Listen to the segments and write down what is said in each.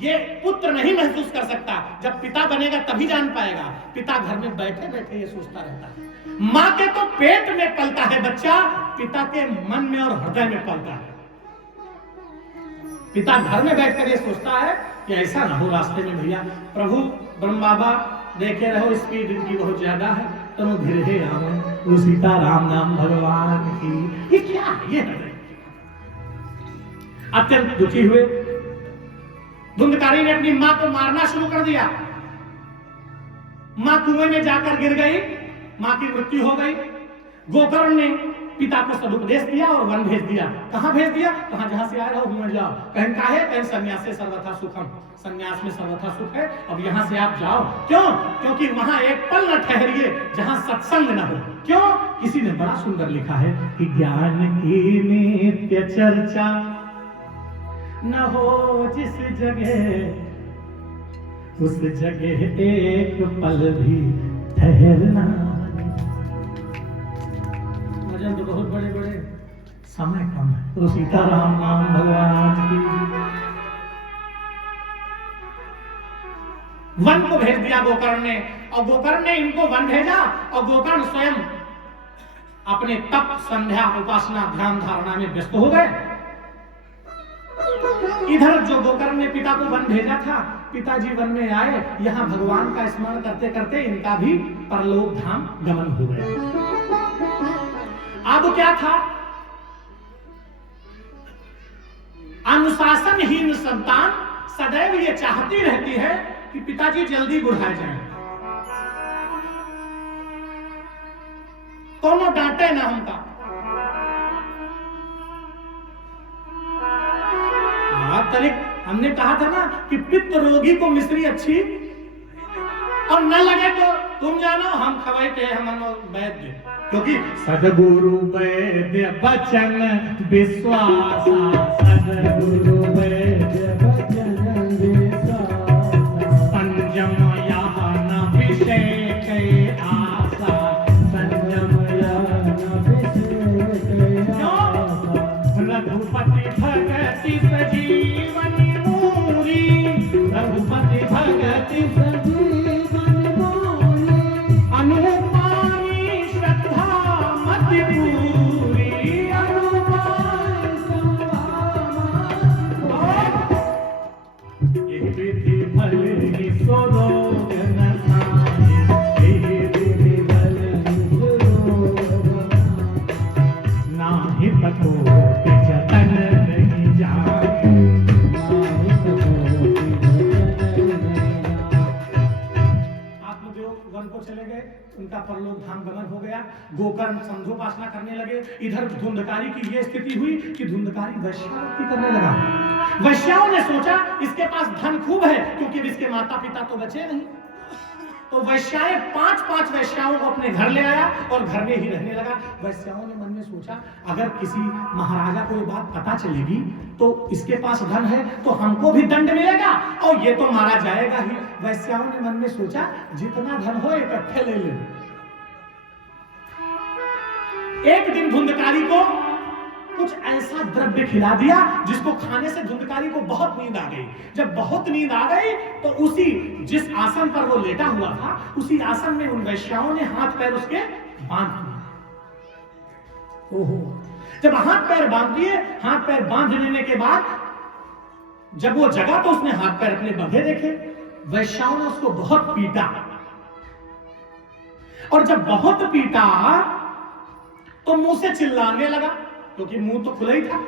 ये पुत्र नहीं महसूस कर सकता, जब पिता बनेगा तभी जान पाएगा। पिता घर में बैठे बैठे ये सोचता रहता है। मां के तो पेट में पलता है बच्चा, पिता के मन में और हृदय में पलता है। पिता घर में बैठकर ये सोचता है कि ऐसा ना हो रास्ते में भैया प्रभु ब्रह्म बाबा देखे रहो स्पीड इनकी बहुत ज्यादा है, तुम धीरे राम वो सीता राम नाम भगवान की। ये क्या है? ये अत्यंत दुखी हुए धुंधकारी ने अपनी मां को मारना शुरू कर दिया। मां कुएं में जाकर गिर गई, मां की मृत्यु हो गई। गोकर्ण ने पिता को सदुपदेश दिया और वन भेज दिया। कहां भेज दिया? कहां जहां से आए रहो वहां जाओ। कहीं का है? कहीं संन्यास से सर्वथा सुखम, संन्यास में सर्वथा सुख है, अब यहां से आप जाओ। क्यों? क्योंकि वहां एक पल न ठहरिए जहां सत्संग न हो। क्यों? किसी ने बड़ा सुंदर लिखा है कि ज्ञान की नित्य चर्चा न हो जिस जगह, उस जगह एक पल भी ठहरना। भजन तो बहुत बड़े बड़े, समय कम है। तो सीताराम नाम भगवान की। वन को भेज दिया गोकर्ण ने, और गोकर्ण ने इनको वन भेजा, और गोकर्ण स्वयं अपने तप संध्या उपासना ध्यान धारणा में व्यस्त हो गए। इधर जो गोकर्ण ने पिता को वन भेजा था, पिताजी वन में आए, यहां भगवान का स्मरण करते करते इनका भी परलोक धाम गमन हो गया। अब क्या था? अनुशासनहीन संतान सदैव ये चाहती रहती है कि पिताजी जल्दी बुढ़ाए जाएं, कोनो डांटे ना हमका। हमने कहा था ना कि पित्त रोगी को मिश्री अच्छी, और न लगे तो तुम जानो हम खवाइते हम वैद्य, क्योंकि सदगुरु वैद्य बचन विश्वास, सदगुरु वैद्य बचन विश्वास, संयम यान विषय के आशा, संयम यान विषय के आशा, रघुपति भगति सजीवन मूरी, रघुपति भगति सजीवन मूरी, अनुपानी श्रद्धा मति पूरी, अनुपानी श्रद्धा यही विधि भले सोरोग न थाए, यही विधि भले सोरोग नाही तको जतन नहीं जाए। वन को चले गए, उनका परलोक धाम गमन हो गया। गोकर्ण संध्योपासना करने लगे। इधर धुंधकारी की यह स्थिति हुई कि धुंधकारी वैश्यावृत्ति करने लगा। वैश्याओं ने सोचा इसके पास धन खूब है, क्योंकि इसके माता पिता तो बचे नहीं, तो वैश्याएं 5-5 वैश्याओं को अपने घर ले आया और घर में ही रहने लगा। वैश्याओं ने मन में सोचा अगर किसी महाराजा को ये बात पता चलेगी तो इसके पास धन है तो हमको भी दंड मिलेगा और ये तो मारा जाएगा ही। वैश्याओं ने मन में सोचा जितना धन हो इकट्ठे ले ले। एक दिन धुंधकारी को कुछ ऐसा द्रव्य खिला दिया जिसको खाने से धुंधकारी को बहुत नींद आ गई। जब बहुत नींद आ गई तो उसी जिस आसन पर वो लेटा हुआ था उसी आसन में उन वैश्याओं ने हाथ पैर उसके बांध दिए। ओहो, जब हाथ पैर बांध दिए, हाथ पैर बांध लेने के बाद जब वो जगा तो उसने हाथ पैर अपने बंधे देखे। वैश्याओं ने उसको बहुत पीटा और जब बहुत पीटा तो मुंह से चिल्लाने लगा, क्योंकि मुंह तो खुला ही था।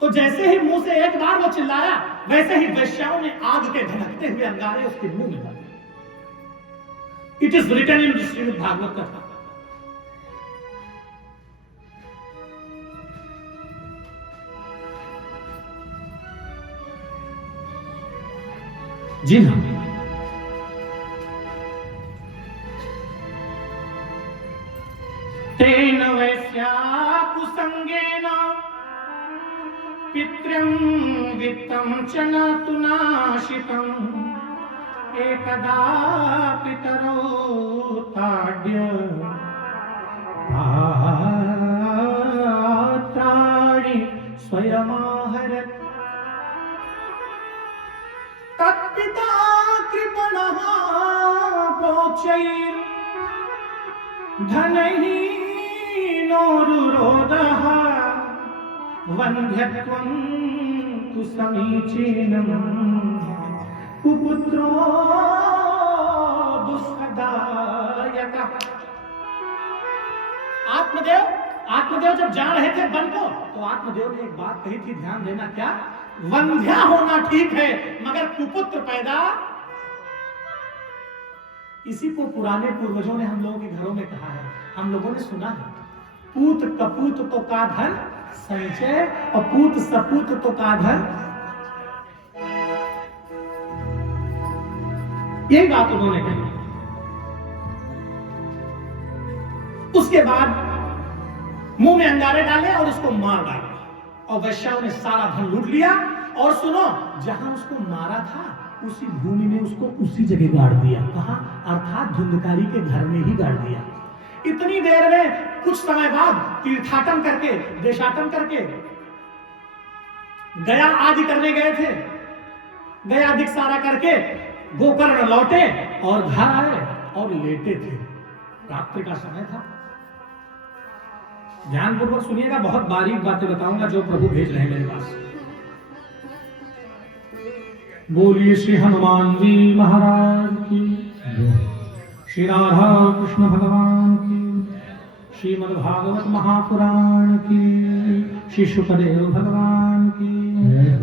तो जैसे ही मुंह से एक बार वो चिल्लाया वैसे ही वैश्याओं ने आग के धधकते हुए अंगारे उसके मुंह में डाले। It is written in Shrimad Bhagavat Katha. जी हाँ, तेन वैश्या कुसंगेन पितृं वित्तं च न तुनाशितं एकदा पितरो ताड्य पात्राणि स्वयमाहरत्। तत्पिता कृपणः प्रोच्चैर् धनहीनोरुरोधः वन्ध्यत्वं तु समीचीनम् कुपुत्रो दुःखदायकः। आत्मदेव जब जा रहे थे वन को, तो आत्मदेव ने एक बात कही थी, ध्यान देना, क्या? वंध्या होना ठीक है, मगर कुपुत्र पैदा। इसी को पुराने पूर्वजों ने हम लोगों के घरों में कहा है, हम लोगों ने सुना है, पूत कपूत तो का धन संचय और पूत सपूत तो का धन। यही बात उन्होंने कही। उसके बाद मुंह में अंगारे डाले और उसको मार डाला, और वैश्याओं ने सारा धन लूट लिया। और सुनो, जहां उसको मारा था उसी भूमि में उसको उसी जगह गाड़ दिया। कहां? अर्थात धुंधकारी के घर में ही गाड़ दिया। इतनी देर में कुछ समय बाद तीर्थाटन करके, देशाटन करके गया आदि करने गए थे, गया दिख सारा करके गोकर्ण लौटे और घर आए और लेटे थे। रात्रि का समय था। ध्यानपूर्वक सुनिएगा, बहुत बारीक बातें बताऊंगा जो प्रभु भेज रहे हैं मेरे पास। बोलिए श्री हनुमान जी महाराज की, श्री राधा कृष्ण भगवान की, श्रीमद् भागवत महापुराण की, श्री शुकदेव भगवान की,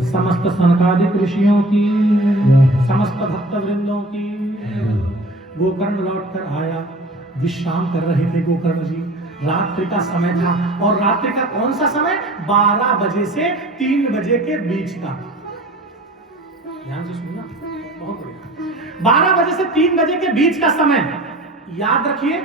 समस्त सनकादिक ऋषियों की, समस्त भक्त वृंदों की। गोकर्ण लौट कर आया, विश्राम कर रहे थे गोकर्ण जी। रात्रि का समय था, और रात्रि का कौन सा समय? 12 बजे से 3 बजे के बीच का। ध्यान से सुनना, बहुत बढ़िया। 12 बजे से 3 बजे के बीच का समय याद रखिए।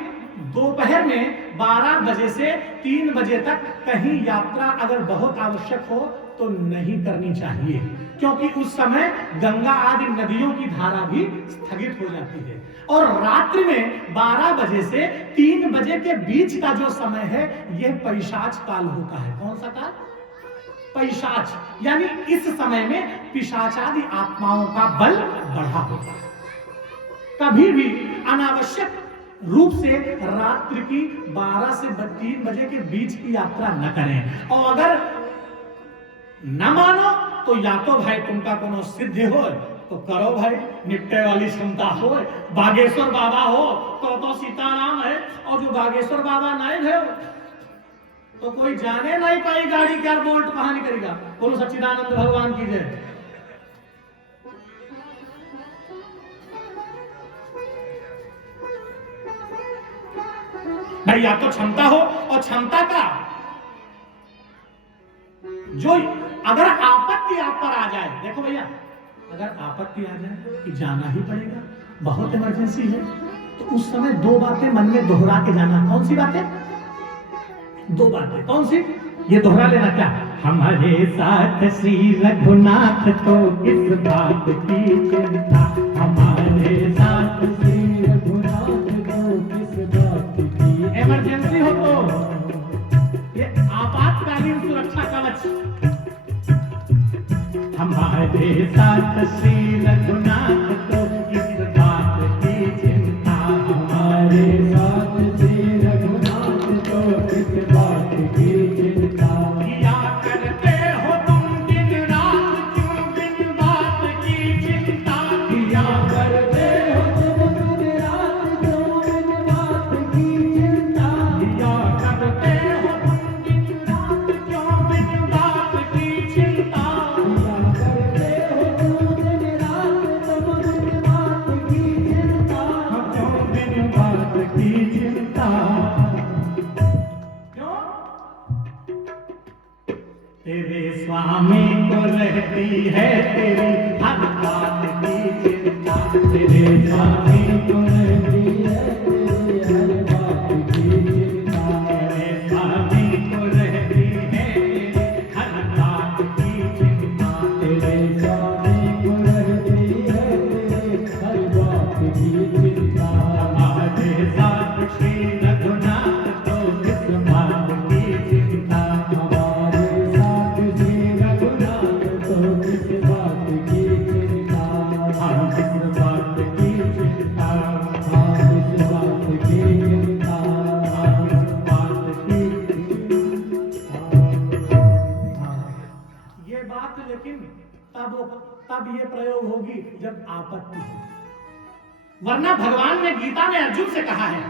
दोपहर में 12 बजे से 3 बजे तक कहीं यात्रा अगर बहुत आवश्यक हो तो नहीं करनी चाहिए, क्योंकि उस समय गंगा आदि नदियों की धारा भी स्थगित हो जाती है। और रात्रि में 12 बजे से 3 बजे के बीच का जो समय है, यह पैशाच काल होता है। कौन सा काल? पैशाच, यानी इस समय में पिशाचादि आत्माओं का बल बढ़ा होता है। कभी भी अनावश्यक रूप से रात्रि की 12 से 3 बजे के बीच की यात्रा न करें। और अगर न मानो तो या तो भाई तुमका कोनो सिद्धि हो तो करो भाई, निपटे वाली क्षमता हो। बागेश्वर बाबा हो तो सीताराम है, और जो बागेश्वर बाबा नहीं है तो कोई जाने नहीं पाई गाड़ी क्या बोल्ट कहां निकलेगा। बोलो सच्चिदानंद भगवान की जय। भाई या तो क्षमता हो, और क्षमता का जो अगर आपत्ति आप पर आ जाए, देखो भैया, अगर आपत्ति आ जाए कि जाना ही पड़ेगा, बहुत इमरजेंसी है, तो उस समय 2 बातें मन में दोहरा के जाना। कौन सी बातें? 2 बातें। कौन सी? ये दोहरा लेना। क्या? हमारे साथ श्री रघुनाथ को किस बात की चिंता, हमारे साथ श्री रघुनाथ को किस बात की। इमरजेंसी हो तो ये आपातकालीन सुरक्षा कवच। हमारे साथ श्री रघुनाथ को किस बात की चिंता, हमारे साथ श्री रघुनाथ को किस बात की चिंता। किया करते हो तुम दिन रात क्यों बिन बात की चिंता, किया करते हो तुम दिन रात क्यों बिन बात की चिंता, किया करते हो तुम दिन रात क्यों बिन बात की चिंता, किया करते हो तुम दिन रात क्यों बिन बात की चिंता, क्यों बिन बात की चिंता। तेरे स्वामी को रहती है तेरी हर बात की चिंता, तेरे स्वामी को रहती है तेरी हर बात की चिंता, तेरे स्वामी को रहती है तेरी हर बात की चिंता, तेरे स्वामी को रहती है तेरी हर बात की चिंता। हमारे साथ श्री रघुनाथ को किस बात की चिंता, हमारे साथ श्री रघुनाथ को किस बात की तब ये प्रयोग होगी जब आपत्ति हो। वरना भगवान ने गीता में अर्जुन से कहा है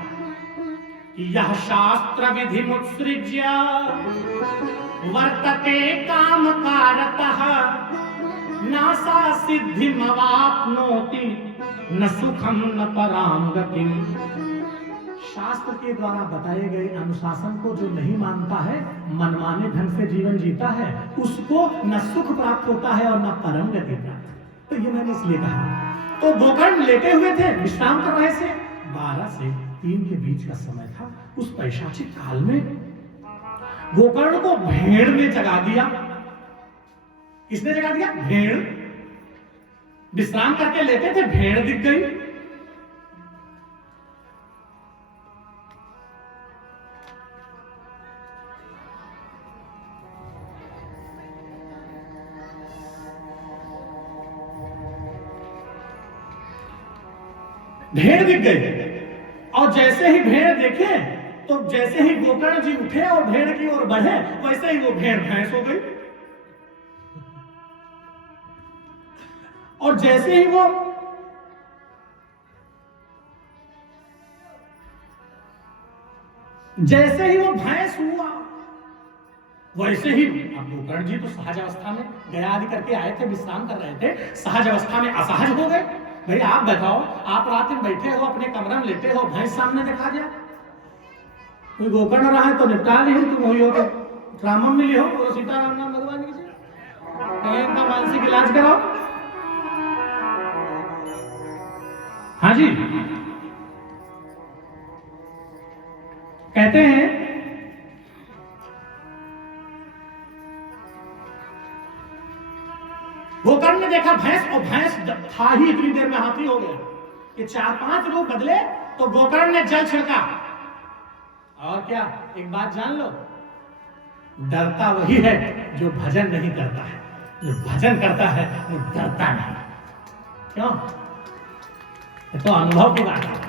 कि यह शास्त्र विधि मुत्सृज्य वर्तते काम कारतः नासा सिद्धिमवाप्नोति न सुखम न पराम गतिम। शास्त्र के द्वारा बताए गए अनुशासन को जो नहीं मानता है, मनमाने ढंग से जीवन जीता है, उसको न सुख प्राप्त होता है और न परम गति प्राप्त। तो ये मैंने इसलिए कहा। तो गोकर्ण लेटे हुए थे, विश्राम कर रहे थे। 12 से 3 के बीच का समय था। उस पैशाचिक काल में गोकर्ण को भेड़ ने जगा दिया। किसने जगा दिया? भेड़। विश्राम करके लेटे थे, भेड़ दिख गई। भेड़ दिख गई और जैसे ही भेड़ देखे तो जैसे ही गोकर्ण जी उठे और भेड़ की ओर बढ़े, वैसे ही वो भेड़ भैंस हो गई। और जैसे ही वो भैंस हुआ, वैसे ही अब गोकर्ण जी तो सहज अवस्था में गया आदि करके आए थे, विश्राम कर रहे थे, सहज अवस्था में असहज हो गए। भाई आप बताओ, आप रात में बैठे हो, अपने कमरे में लेटे हो, भैंस सामने देखा दिया, कोई गोकर्ण रहा है तो निपटा ली, तुम हुई हो तो रामम मिली हो, बोलो सीताराम नाम भगवान की जय, इनका मानसिक इलाज कराओ। हाँ जी, कहते हैं गोकर्ण ने देखा भैंस, और भैंस था ही इतनी देर में हाथी हो गया। ये 4-5 रूप बदले तो गोकर्ण ने जल छिड़का। और क्या, एक बात जान लो, डरता वही है जो भजन नहीं करता है। जो भजन करता है वो डरता नहीं। क्यों? तो अनुभव की बात है।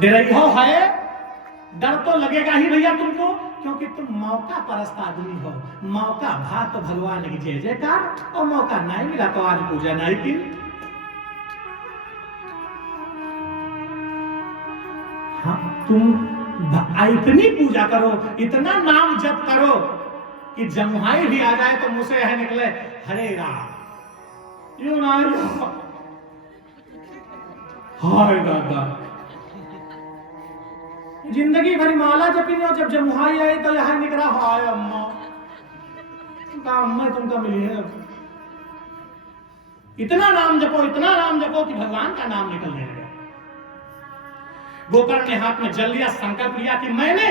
डरइहो है, डर तो लगेगा ही भैया तुमको, क्योंकि तुम मौका परस्त आदमी हो। मौका भा तो भगवान की जय जयकार, और मौका नहीं मिला तो आज पूजा नहीं की। हाँ, तुम इतनी पूजा करो, इतना नाम जप करो कि जमुहाई भी आ जाए तो मुंह से यह निकले हरे राम, यू ना हाय दादा। जिंदगी भरी माला जपी हो, जब जमुहाई आई तो यहां निकला हाय अम्मा, अम्मा तुमका मिली है। इतना नाम जपो, इतना नाम जपो कि भगवान का नाम निकलने लगे। गोकर्ण ने हाथ में जल लिया, संकल्प लिया कि मैंने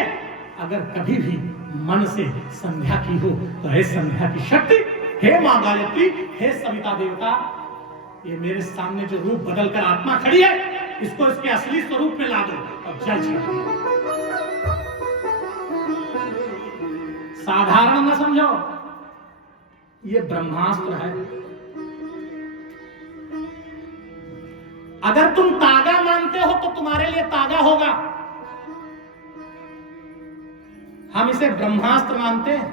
अगर कभी भी मन से संध्या की हो तो हे संध्या की शक्ति, हे मां गायत्री, हे सविता देवता, ये मेरे सामने जो रूप बदलकर आत्मा खड़ी है, इसको इसके असली स्वरूप में ला दो और जल छिड़को। साधारण न समझो, ये ब्रह्मास्त्र है। अगर तुम तागा मानते हो तो तुम्हारे लिए तागा होगा। हम इसे ब्रह्मास्त्र मानते हैं।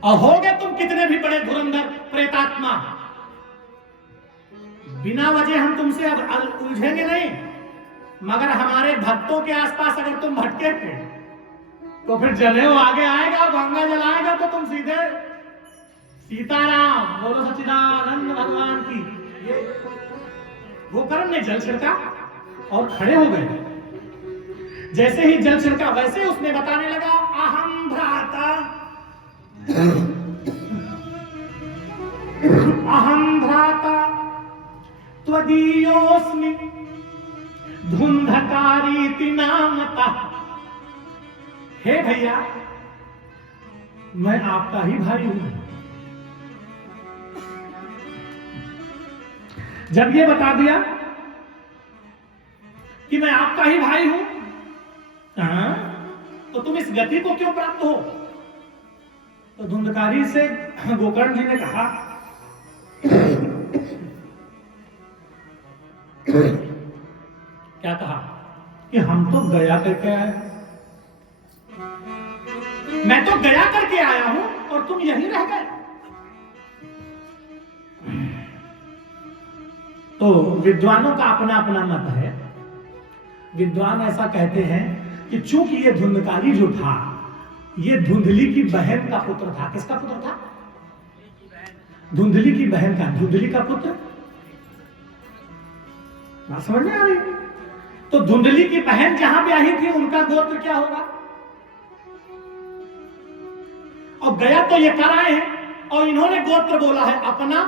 और होगे तुम कितने भी बड़े धुरंधर प्रेतात्मा, बिना वजह हम तुमसे अब उलझेंगे नहीं। मगर हमारे भक्तों के आसपास अगर तुम भटके थे तो फिर जनेऊ आगे आएगा, गंगा जल आएगा तो तुम सीधे सीताराम बोलो, सच्चिदानंद भगवान की। ये गोकर्ण ने जल छिड़का और खड़े हो गए। जैसे ही जल छिड़का वैसे उसने बताने लगा, अहम भ्राता अहम भ्राता त्वदीयोऽस्मि धुंधकारीति नामतः। हे भैया, मैं आपका ही भाई हूं। जब ये बता दिया कि मैं आपका ही भाई हूं, तो तुम इस गति को क्यों प्राप्त हो? तो धुंधकारी से गोकर्ण जी ने कहा, क्या कहा कि हम तो गया करके आए। मैं तो गया करके आया हूं, और तुम यहीं रह गए। तो विद्वानों का अपना अपना मत है। विद्वान ऐसा कहते हैं कि चूंकि ये धुंधकारी जो था, ये धुंधली की बहन का पुत्र था। किसका पुत्र था? धुंधली की बहन का। धुंधली का पुत्र, बात समझ में आ रही? तो धुंधली की बहन जहां ब्याही थी, उनका गोत्र क्या होगा? और गया तो ये कर आए हैं और इन्होंने गोत्र बोला है अपना,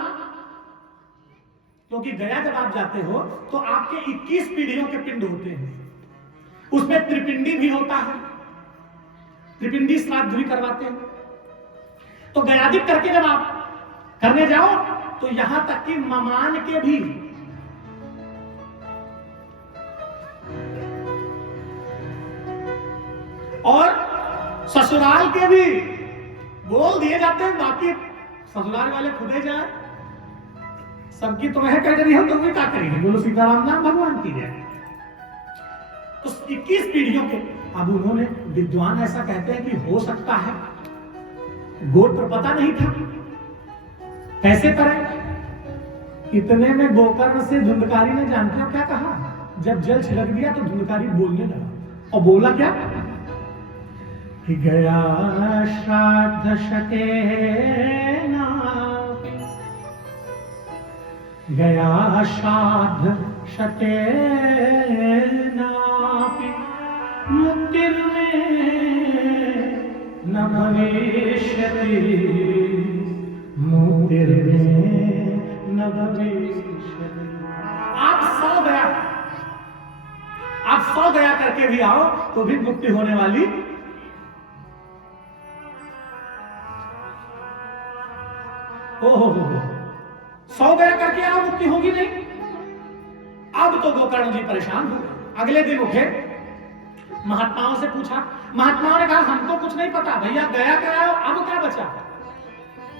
क्योंकि गया जब आप जाते हो तो आपके 21 पीढ़ियों के पिंड होते हैं, उसमें त्रिपिंडी भी होता है, त्रिपिंडी श्राद्ध भी करवाते हैं। तो गयादिक करके जब आप करने जाओ तो यहां तक कि ममान के भी और ससुराल के भी बोल दिए जाते हैं, बाकी ससुराल वाले खुद ही जाए। सबकी तो वह कह रही है, तो भी क्या करेंगे? बोलो सीताराम नाम भगवान की जय। तो 21 पीढ़ियों के, अब उन्होंने, विद्वान ऐसा कहते हैं कि हो सकता है गोत्र पता नहीं था, कैसे करें? इतने में गोकर्ण से धुंधकारी ने, जानते हो क्या कहा? जब जल छिड़क दिया तो धुंधकारी बोलने लगा, और बोला क्या? कि गया श्राद्ध शके नापि, गया श्राद्ध शके नापि, मुक्तिर्मे न भविष्यति, मुक्तिर्मे न भविष्यति। आप 100 गया, आप 100 गया करके भी आओ तो भी मुक्ति होने वाली हो 100 गया करके आओ, मुक्ति होगी नहीं। अब तो गोकर्ण जी परेशान हो गए। अगले दिन उठे, महात्माओं से पूछा, महात्माओं ने कहा हमको कुछ नहीं पता भैया, गया कराओ, अब क्या बचा?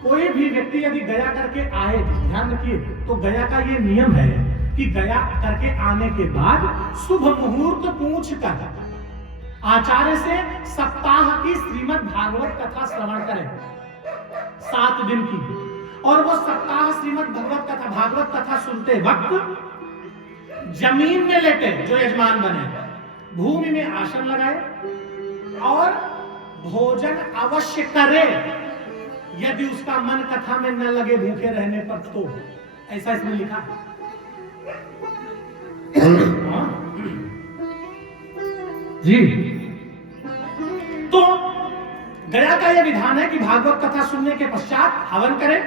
कोई भी व्यक्ति यदि गया करके आए, ध्यान रखिए, तो गया का ये नियम है कि गया करके आने के बाद शुभ मुहूर्त पूछ कर आचार्य से सप्ताह की श्रीमद् भागवत कथा श्रवण करें, 7 दिन की। और वो सप्ताह श्रीमद् भागवत कथा सुनते वक्त जमीन में लेटे, जो यजमान बने, भूमि में आसन लगाए और भोजन अवश्य करे। यदि उसका मन कथा में न लगे भूखे रहने पर तो, ऐसा इसमें लिखा। जी, तो गया का यह विधान है कि भागवत कथा सुनने के पश्चात हवन करें,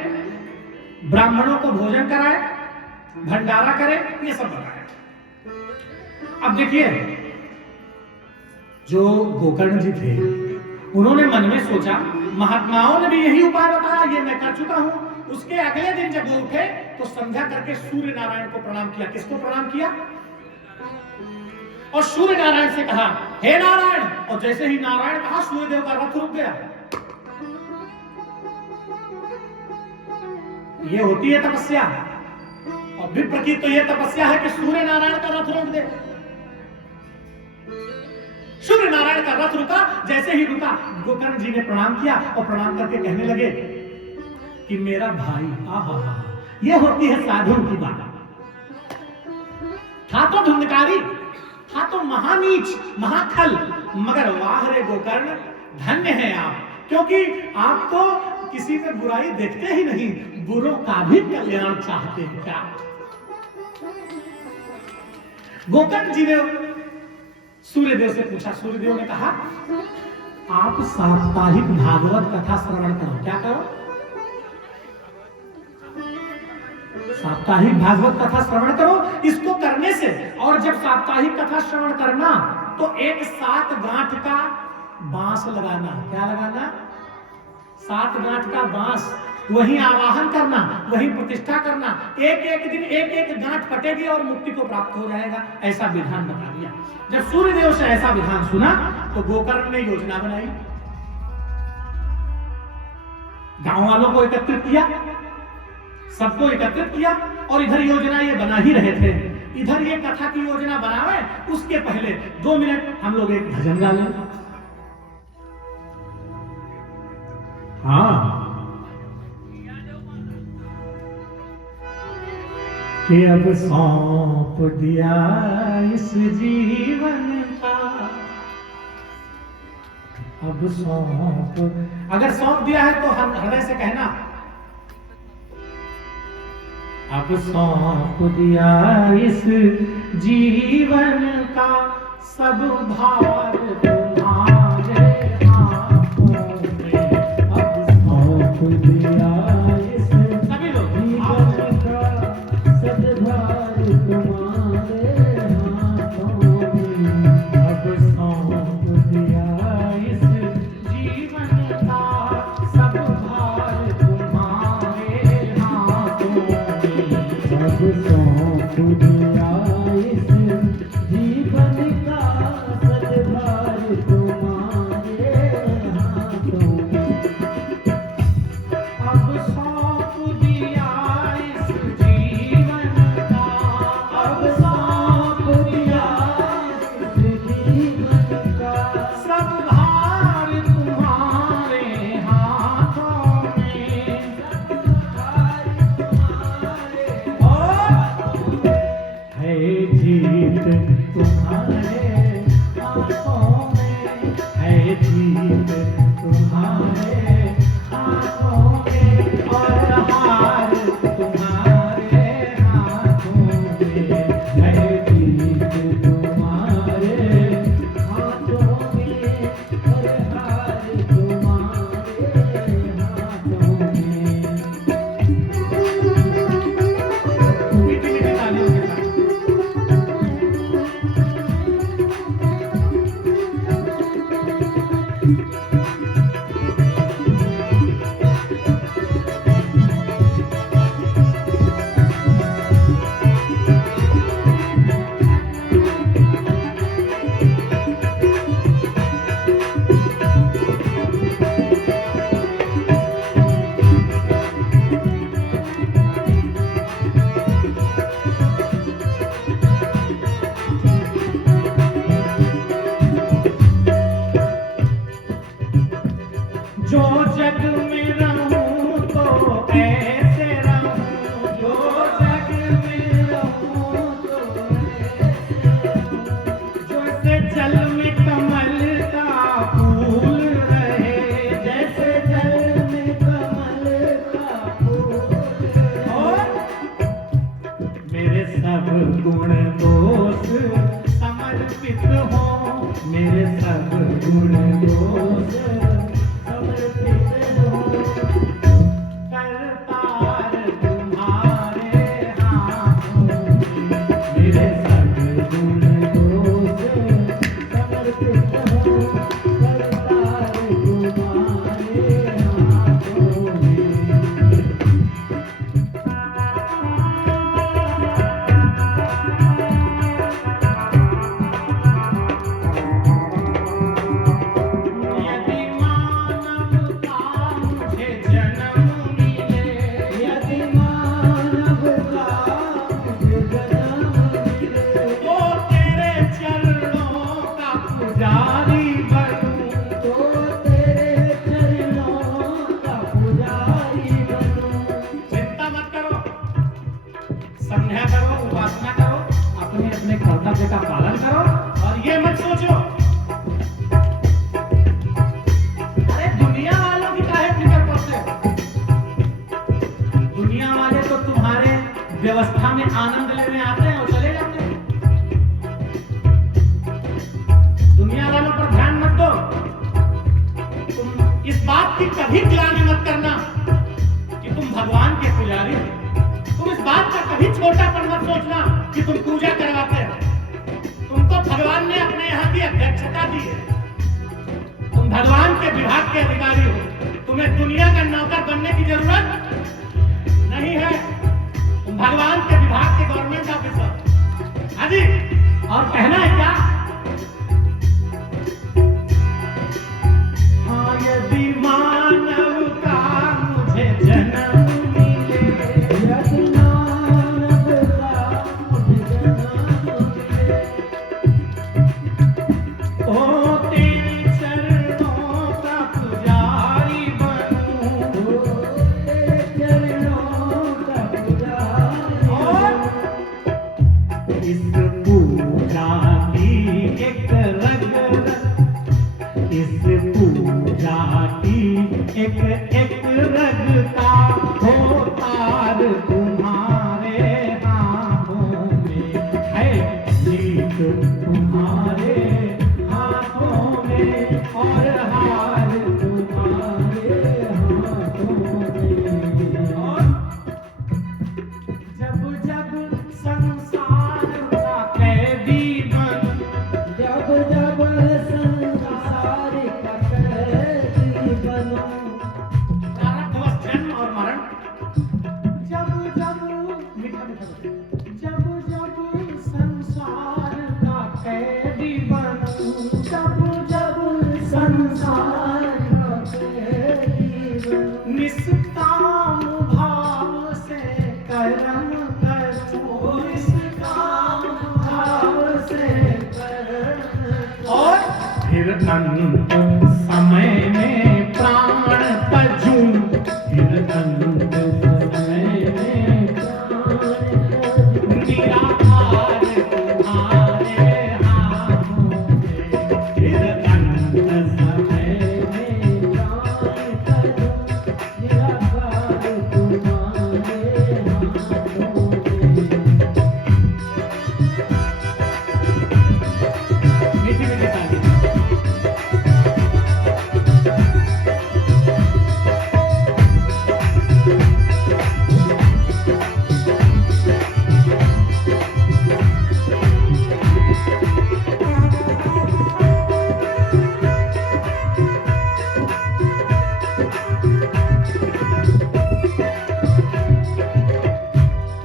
ब्राह्मणों को भोजन कराए, भंडारा करें, ये सब बताए। अब देखिए, जो गोकर्ण जी थे, उन्होंने मन में सोचा, महात्माओं ने भी यही उपाय बताया, ये मैं कर चुका हूं। उसके अगले दिन जब वो उठे तो संध्या करके सूर्य नारायण को प्रणाम किया। किसको प्रणाम किया? और सूर्य नारायण से कहा, हे नारायण। और जैसे ही नारायण कहा, सूर्यदेव का रथ रुक गया। ये होती है तपस्या। और विप्र की तो ये तपस्या है कि सूर्य नारायण का रथ रोक दे। सूर्य नारायण का रथ रुका, जैसे ही रुका गोकर्ण जी ने प्रणाम किया और प्रणाम करके कहने लगे कि मेरा भाई, आहा, ये होती है साधु की बात। था तो धुंधकारी, था तो महानीच, महाखल, मगर वाह रे गोकर्ण, धन्य है आप, क्योंकि आप तो किसी में बुराई देखते ही नहीं, बुरों का भी कल्याण चाहते हैं। क्या गोकर्ण जी ने सूर्यदेव से पूछा। सूर्यदेव ने कहा, आप साप्ताहिक भागवत कथा श्रवण करो। क्या करो? साप्ताहिक भागवत कथा श्रवण करो। इसको करने से, और जब साप्ताहिक कथा श्रवण करना तो एक 7 गांठ का बांस लगाना। क्या लगाना? 7 गांठ का बांस, वहीं आवाहन करना, वहीं प्रतिष्ठा करना। एक दिन एक गांठ फटेगी और मुक्ति को प्राप्त हो जाएगा। ऐसा विधान बता दिया। जब सूर्यदेव से ऐसा विधान सुना तो गोकर्ण ने योजना बनाई, गांव वालों को एकत्रित किया, सबको एकत्रित किया, और इधर योजना ये बना ही रहे थे। इधर ये कथा की योजना बनावे, उसके पहले 2 मिनट हम लोग एक भजन गा लें। हाँ, कि अब सौंप दिया इस जीवन का, अब सौंप, अगर सौंप दिया है तो हम हृदय से कहना, अब सौंप दिया इस जीवन का, सब भार तुम्हारे हाथों में, अब सौंप दिया इस जीवन का, सब भार तुम्हारे हाथों में, अब सौंप दिया इस जीवन का, सब भार तुम्हारे हाथों में, अब सौंप दिया इस जीवन का, सदभार तुम्हारे हाथों में, अब सौंप दिया इस जीवन का, अब सौंप दिया इस जीवन का, सब भार तुम्हारे हाथों में, है जीत तुम्हारे हाथों में, है जीत तुम्हारे हाथों में, और हार तुम्हारे हाथों में, है जीत तुम्हारे हाथों में, और हार तुम्हारे हाथों में। मीठी मीठी तालियों के साथ। जो जग में रहूं तो ऐसे रहूं, जो जग में रहूं तो ऐसे रहूं, जैसे जल में कमल का फूल रहे, जैसे जल में कमल का फूल रहे, और मेरे सब गुण दोष समर्पित हो, मेरे सब गुण दोष समर्पित हो, करतार तुम्हारे हाथों में, मेरे सब गुण दोष समर्पित हो, करतार तुम्हारे हाथों में। यदि मानव का मुझे जन्म मिले, यदि मानव का मुझे जन्म मिले, तो तेरे चरणों का पुजारी बनूं, तो तेरे चरणों का पुजारी बनूं। चिंता मत करो, संध्या करो, उपासना करो, अपने अपने कर्तव्य का पालन करो, और ये मत सोचो अरे दुनिया वालों की काहे फिक्र करते हो। दुनिया वाले तो तुम्हारे व्यवस्था में आनंद लेने आते हैं और चले जाते हैं। दुनिया वालों पर ध्यान मत दो। तुम इस बात की कभी ग्लानि मत करना कि तुम भगवान के पुजारी हो। तुम इस बात का कभी छोटापन मत सोचना कि तुम पूजा करवाते हो। तुमको भगवान ने अपने यहाँ की अध्यक्षता दी है। तुम भगवान के विभाग के अधिकारी हो। तुम्हें दुनिया का नौकर बनने की जरूरत नहीं है। तुम भगवान के विभाग के गवर्नमेंट ऑफिसर। हाँ जी, और कहना है क्या? हाँ, यदि मानव का मुझे जन्म मिले, यदि मानव का मुझे जन्म मिले, ओ तेरे चरणों का पुजारी बनूं, जब जब मीठा मीठा जब जब संसार का कैदी बनूं, जब जब संसार का कैदी बनूं, निष्काम भाव से कर्म करूं, निष्काम भाव से कर्म, और फिर अनंत समय में प्राण तजूं, फिर अनंत समय में प्राण तजूं, निराकार तुम्हारे हाथों में, फिर अनंत समय में प्राण तजूं, निराकार तुम्हारे हाथों में। मीठी मीठी ताली।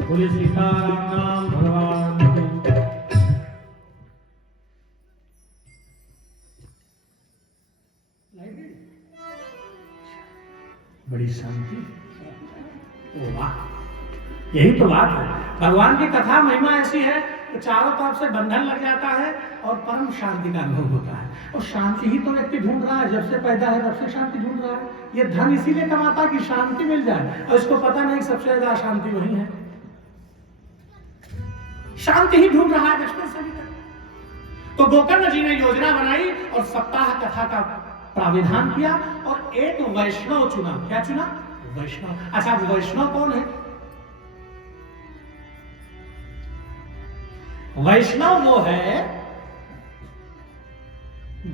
बोले सीताराम नाम भगवान की। बड़ी शांति। ओ वाह, यही तो बात है। भगवान की कथा महिमा ऐसी है कि चारों तरफ से बंधन लग जाता है और परम शांति का अनुभव होता है। और शांति ही तो व्यक्ति ढूंढ रहा है, जब से पैदा है तब से शांति ढूंढ रहा है। ये धन इसीलिए कमाता है कि शांति मिल जाए, और इसको पता नहीं सबसे ज्यादा अशांति वही है। शांति ही ढूंढ रहा है बचपन से। तो गोकर्ण जी ने योजना बनाई और सप्ताह कथा का प्राविधान किया और एक वैष्णव चुना। क्या चुना? वैष्णव। अच्छा, वैष्णव कौन है? वैष्णव वो है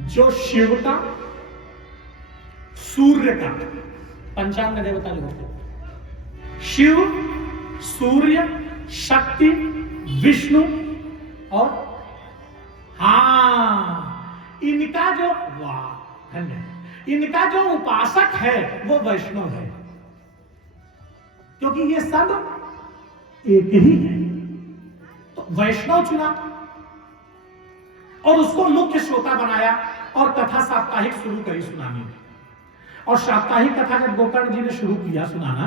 जो शिव का, सूर्य का, पंचांग देवता जो होते, शिव, सूर्य, शक्ति, विष्णु और इनका जो, वाह धन्य, इनका जो उपासक है वो वैष्णव है, क्योंकि ये सब एक ही है। तो वैष्णव चुना और उसको मुख्य श्रोता बनाया और कथा साप्ताहिक शुरू करी सुनानी। और साप्ताहिक कथा जब गोकर्ण जी ने शुरू किया सुनाना,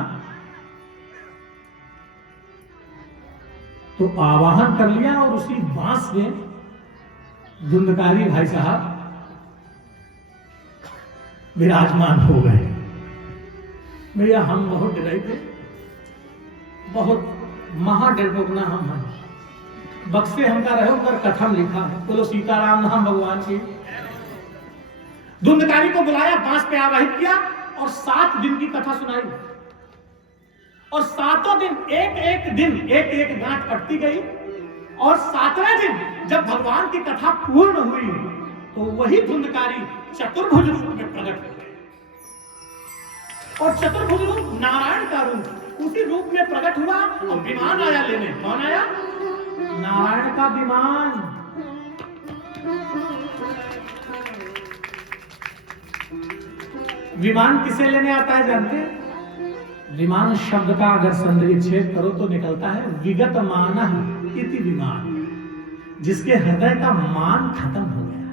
तो आवाहन कर लिया और उसी बांस में धुंधकारी भाई साहब विराजमान हो गए। भैया हम बहुत डरे थे, बहुत महाडरपोकना हम हैं। बक्से हमका रहे ऊपर कथम लिखा है, बोलो सीताराम नाम भगवान की। धुंधकारी को बुलाया, बांस पे आवाहित किया और 7 दिन की कथा सुनाई। और 7 दिन एक एक गांठ कटती गई। और 7वें दिन जब भगवान की कथा पूर्ण हुई तो वही धुंधकारी चतुर्भुज रूप में प्रकट हो गए। और चतुर्भुज रूप नारायण का रूप उसी रूप में प्रकट हुआ और विमान आया लेने। कौन आया? नारायण का विमान। विमान किसे लेने आता है जानते हैं? विमान शब्द का अगर संधिच्छेद करो तो निकलता है विगत मानः इति विमान, जिसके हृदय का मान खत्म हो गया,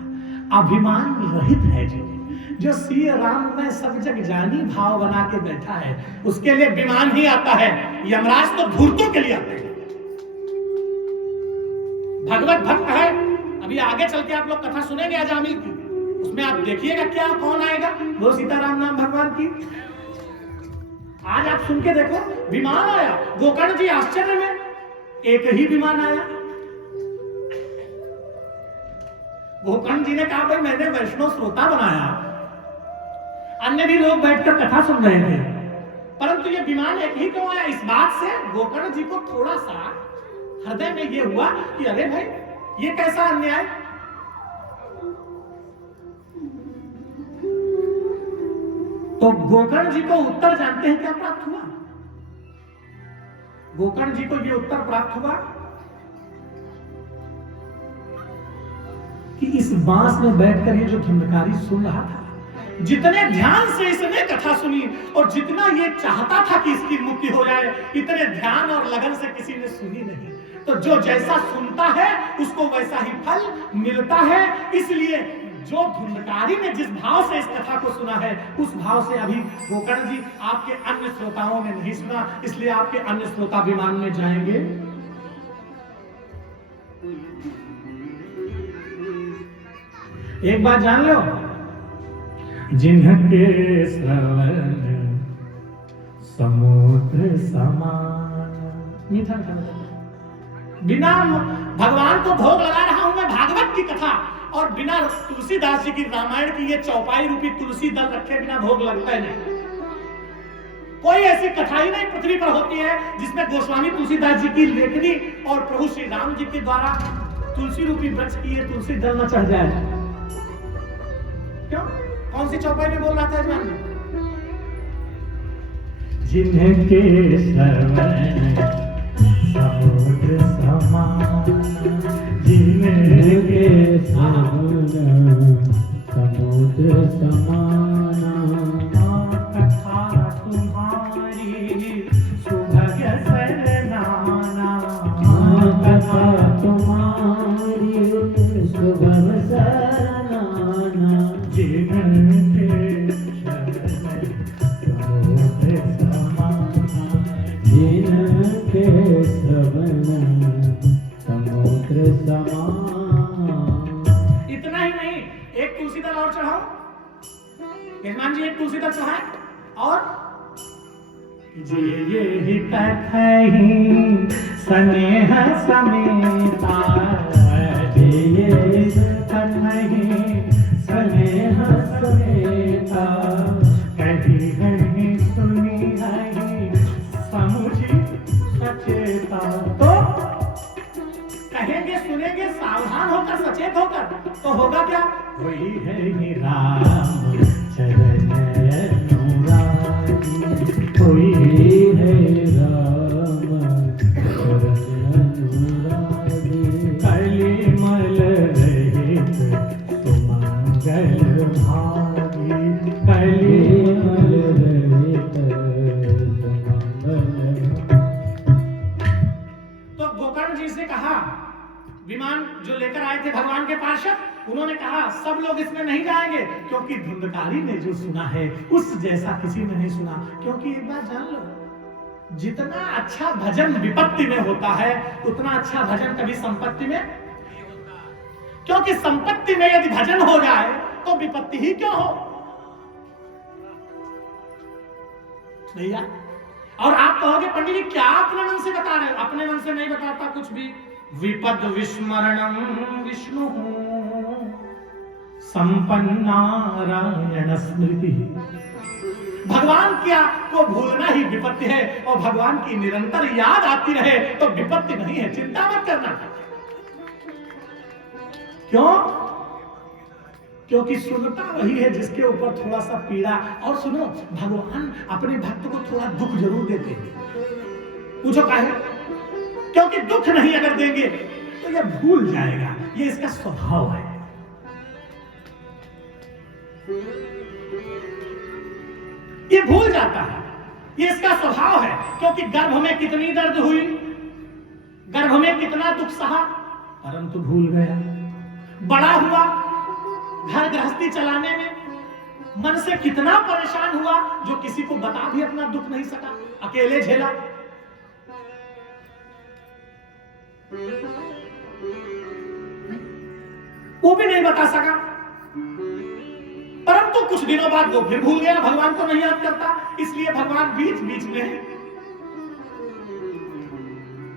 अभिमान रहित है, जो श्री राम में सब जग जानी भाव बना के बैठा है, उसके लिए विमान ही आता है। यमराज तो धूर्तों के लिए आते हैं। भगवत भक्त है। अभी आगे चल के आप लोग कथा सुनेंगे अजामिल की, उसमें आप देखिएगा क्या कौन आएगा। वो सीताराम नाम भगवान की आज आप सुन के देखो। विमान आया, गोकर्ण जी आश्चर्य में, एक ही विमान आया। गोकर्ण जी ने कहा भाई मैंने वैष्णव श्रोता बनाया, अन्य भी लोग बैठकर कथा सुन रहे थे, परंतु ये विमान एक ही क्यों आया? इस बात से गोकर्ण जी को थोड़ा सा हृदय में ये हुआ कि अरे भाई ये कैसा अन्याय। तो गोकर्ण जी को उत्तर जानते हैं क्या प्राप्त हुआ? गोकर्ण जी को यह उत्तर प्राप्त हुआ कि इस बांस में बैठकर ये जो धुंधकारी सुन रहा था, जितने ध्यान से इसने कथा सुनी और जितना ये चाहता था कि इसकी मुक्ति हो जाए, इतने ध्यान और लगन से किसी ने सुनी नहीं। तो जो जैसा सुनता है उसको वैसा ही फल मिलता है। इसलिए जो धुंधकारी ने जिस भाव से इस कथा को सुना है, उस भाव से अभी गोकर्ण जी आपके अन्य श्रोताओं ने नहीं सुना, इसलिए आपके अन्य श्रोता विमान में जाएंगे। एक बात जान लो, जिनके श्रवण समुद्र समान, मीठा मीठा, बिना भगवान को भोग लगा रहा हूं मैं भागवत की कथा, और बिना तुलसीदास जी की रामायण की ये चौपाई रूपी तुलसी दल रखे बिना भोग लगता है नहीं। कोई ऐसी कथा ही नहीं पृथ्वी पर होती है जिसमें गोस्वामी तुलसीदास जी की लेखनी और प्रभु श्री राम जी के द्वारा तुलसी रूपी वृक्ष की ये तुलसी दल न चढ़ जाए। क्यों? कौन सी चौपाई में बोल रहा था यजमान जी? जिनके श्रवण समुद्र समान, जिनके श्रवण समुद्र समान, कथा तुम्हारी सुभग सरनाना, कथा तुम्हारी सुभग सरनाना, जिनके श्रवण समुद्र समान, जिनके श्रवण समुद्र समान। इतना ही नहीं, एक तुलसी दल और चढ़ाओ यजमान जी, एक तुलसी दल चढ़ाए और ये कथहि स्नेह समेता, ये कथहि स्नेह समेता, कही है सुनी है समुझी सचेता। तो कहेंगे सुनेंगे सावधान होकर सचेत होकर, तो होगा क्या? वही है राम चरण अनुरागी, कोई है राम चरण अनुरागी, कलिमल रहित सुमंगल भागी, कलिमल रहित सुमंगल। तो गोकर्ण जी से कहा, विमान जो लेकर आए थे भगवान के पार्षद, उन्होंने कहा सब लोग इसमें नहीं जाएंगे, क्योंकि धुंधकारी ने जो सुना है उस जैसा किसी ने नहीं सुना। क्योंकि एक बात जान लो, जितना अच्छा भजन विपत्ति में होता है उतना अच्छा भजन कभी संपत्ति में नहीं होता। क्योंकि संपत्ति में यदि भजन हो जाए तो विपत्ति ही क्यों हो भैया। और आप कहोगे पंडित जी क्या अपने मन से बता रहे हो? अपने मन से नहीं बताता कुछ भी। विपद विस्मरणम विष्णु संपन्नारायण स्मृति, भगवान क्या को भूलना ही विपत्ति है, और भगवान की निरंतर याद आती रहे तो विपत्ति नहीं है, चिंता मत करना। क्यों? क्योंकि सुनता वही है जिसके ऊपर थोड़ा सा पीड़ा। और सुनो, भगवान अपने भक्त को थोड़ा दुख जरूर देते हैं। पूछो काहे? क्योंकि दुख नहीं अगर देंगे तो यह भूल जाएगा, ये इसका स्वभाव है। ये भूल जाता है, ये इसका स्वभाव है। क्योंकि गर्भ में कितनी दर्द हुई, गर्भ में कितना दुख सहा, परंतु भूल गया। बड़ा हुआ, घर गृहस्थी चलाने में मन से कितना परेशान हुआ, जो किसी को बता भी अपना दुख नहीं सका, अकेले झेला। वो भी नहीं बता सका, परंतु कुछ दिनों बाद वो फिर भूल गया, भगवान को नहीं याद करता। इसलिए भगवान बीच बीच में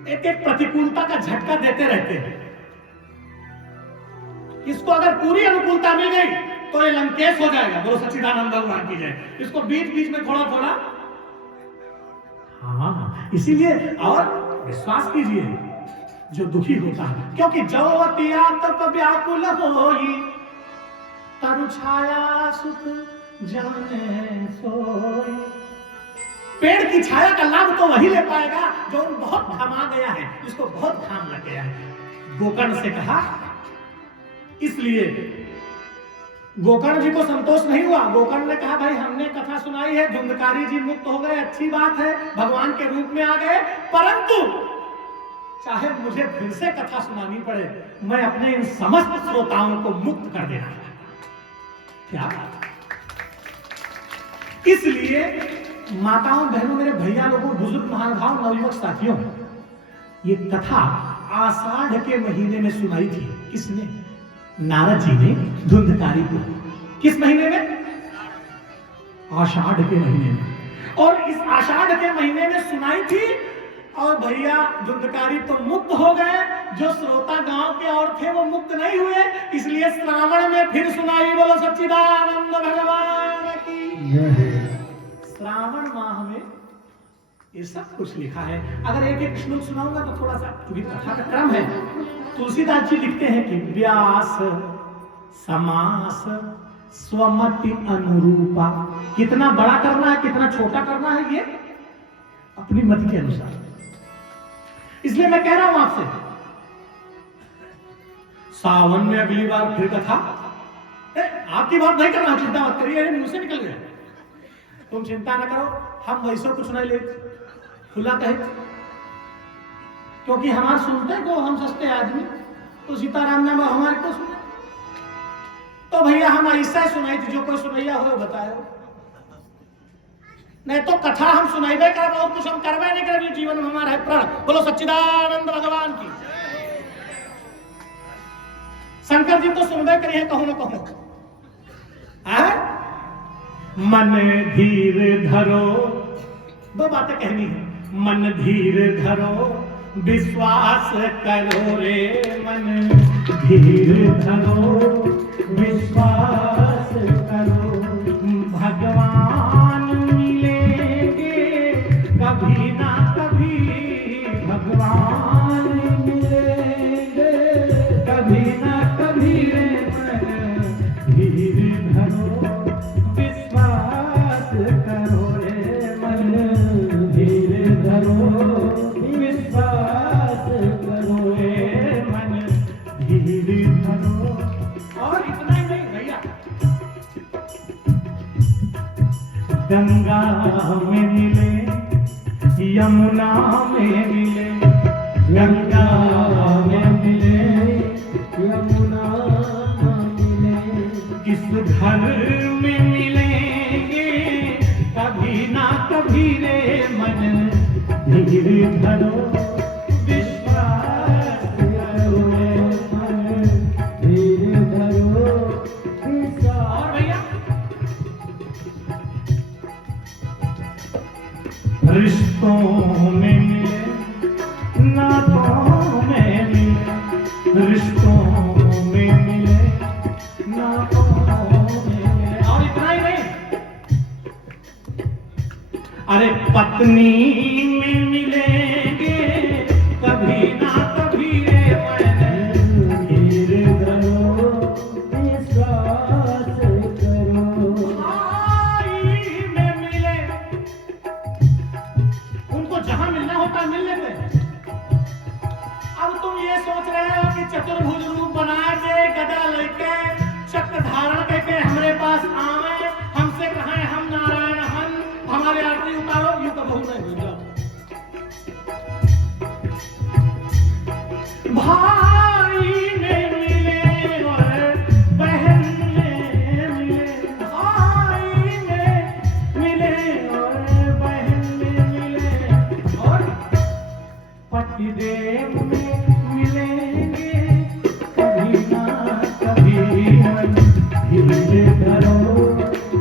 एक एक प्रतिकूलता का झटका देते रहते हैं। इसको अगर पूरी अनुकूलता मिल गई तो ये लंकेश हो जाएगा, बोलो सच्चिदानंद भगवान की जय। इसको बीच बीच में थोड़ा थोड़ा, हाँ, इसीलिए और विश्वास कीजिए जो दुखी होता है, क्योंकि जो तप व्याकुल होई, तरु छाया सुख जाने सोई। पेड़ की छाया का लाभ तो वही ले पाएगा जो बहुत घामा गया है, जिसको बहुत घाम लग गया है। गोकर्ण से कहा, इसलिए गोकर्ण जी को संतोष नहीं हुआ। गोकर्ण ने कहा भाई हमने कथा सुनाई है, धुंधकारी जी मुक्त हो गए, अच्छी बात है, भगवान के रूप में आ गए, परंतु चाहे मुझे फिर से कथा सुनानी पड़े, मैं अपने इन समस्त श्रोताओं को मुक्त कर देना चाहता हूं। क्या बात। इसलिए माताओं, बहनों, मेरे भैया लोगों, बुजुर्ग, महानुभाव, नवयुवक साथियों, ये कथा आषाढ़ के महीने में सुनाई थी। किसने? नारद जी ने धुंधकारी को। किस महीने में? आषाढ़ के महीने में। और इस आषाढ़ के महीने में सुनाई थी और भैया धुंधकारी तो मुक्त हो गए, जो श्रोता गांव के और थे वो मुक्त नहीं हुए, इसलिए श्रावण में फिर सुनाई। बोलो सच्चिदानंद भगवान की। श्रावण माह में ये सब कुछ लिखा है। अगर एक एक श्लोक सुनाऊंगा तो थोड़ा सा, क्योंकि कथा का क्रम है। तुलसीदास जी लिखते हैं कि व्यास समास स्वमति अनुरूपा। कितना बड़ा करना है, कितना छोटा करना है, ये अपनी मति के अनुसार। इसलिए मैं कह रहा हूं आपसे, सावन में अगली बार फिर कथा। आपकी बात नहीं करना, चिंता मत करिए, मुंह से निकल गया। तुम चिंता ना करो, हम वैसे कुछ नहीं ले खुला कहे, क्योंकि हमारे सुनते को हम सस्ते आदमी, तो सीताराम नाम हमारे को सुने। तो भैया हम ऐसा सुनाई थी, जो कोई सुनैया हो बताए, नहीं तो कथा हम सुनाइबे कर, और कुछ हम करवे नहीं कर, जीवन में हमारा है प्रण। बोलो सच्चिदानंद भगवान की। शंकर जी तो सुनबे करिए, कहो न कहो। मन धीर धरो, दो बातें कहनी है। मन धीर धरो, विश्वास करो रे मन धीर धरो, विश्वास करो, भगवान मिलेंगे कभी ना कभी, भगवान मिलेंगे कभी ना कभी रे मन धीर धरो, विश्वास करो रे मन धीर धरो, विश्वास करो रे मन धीर धरो। और इतना ही नहीं भैया, गंगा में मिले, यमुना में मिले, गंगा में मिले, यमुना में मिले, किस घर में मिलेंगे कभी ना कभी रे मन धीर धरो, विश्वास करो रे मन धीर धरो, विश्वास। और भैया रिश्तों में मिले, नातों में मिले, रिश्तों में मिले, नातों में मिले। और इतना ही नहीं, अरे पत्नी में मिलेंगे कभी ना कभी रे मन धीर धरो, विश्वास करो, भाई में मिले, उनको जहां मिलना होता मिल लेते। अब तुम ये सोच रहे हो कि चतुर्भुज रूप बना के गदा लेके चक्र धारण करके हमारे पास आवे, हमसे कहें हम नारायण हम, हमारे आरती उतारो, यूं तो बहुत नहीं भूल जाओ। भाई में मिले और बहन में मिले, भाई में मिले और बहन में मिले, और पतिदेव में मिलेंगे कभी ना कभी मन धीर धरो,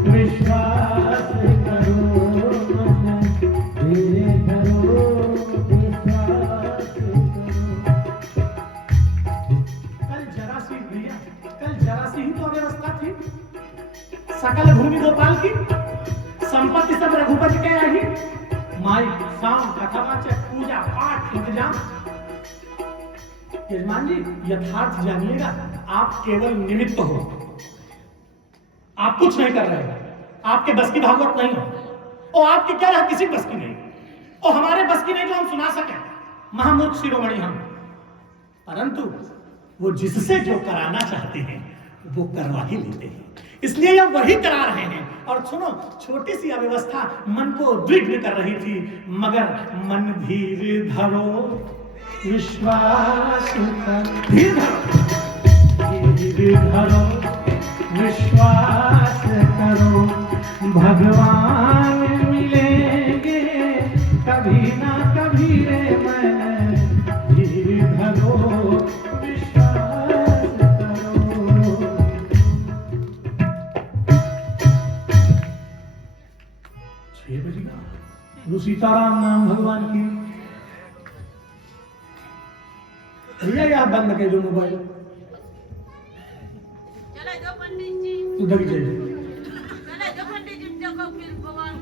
विश्वास करो मन धीर धरो, विश्वास करो। कल जरा सी भैया, कल जरा सी ही तो व्यवस्था थी, सकल भूमि गोपाल की, संपत्ति सब रघुपति के आई, माई शाम कथावाचक पूजा पाठ इंतजाम। यजमान जी यथार्थ जानिएगा, आप केवल निमित्त हो, आप कुछ नहीं कर रहे हो, आपके बस की भागवत नहीं हो, और आपकी क्या है किसी बस की नहीं, और हमारे बस की नहीं जो हम सुना सके, महामूर्ख शिरोमणि हम। परंतु वो जिससे जो कराना चाहते हैं वो करवा ही लेते हैं। इसलिए ये वही करा रहे हैं। और सुनो, छोटी सी अव्यवस्था मन को उद्विग्न कर रही थी, मगर मन धीर धरो, विश्वास करो, धीर धरो, विश्वास करो, भगवान मिलेंगे कभी ना कभी रे मैं, धीर धरो, विश्वास करो। बोलो सीताराम नाम भगवान की। भैया आप बंद कर दो मोबाइल, चला जाओ पंडित जी, उधर जाइए। चला जाओ पंडित जी, देखो फिर भगवान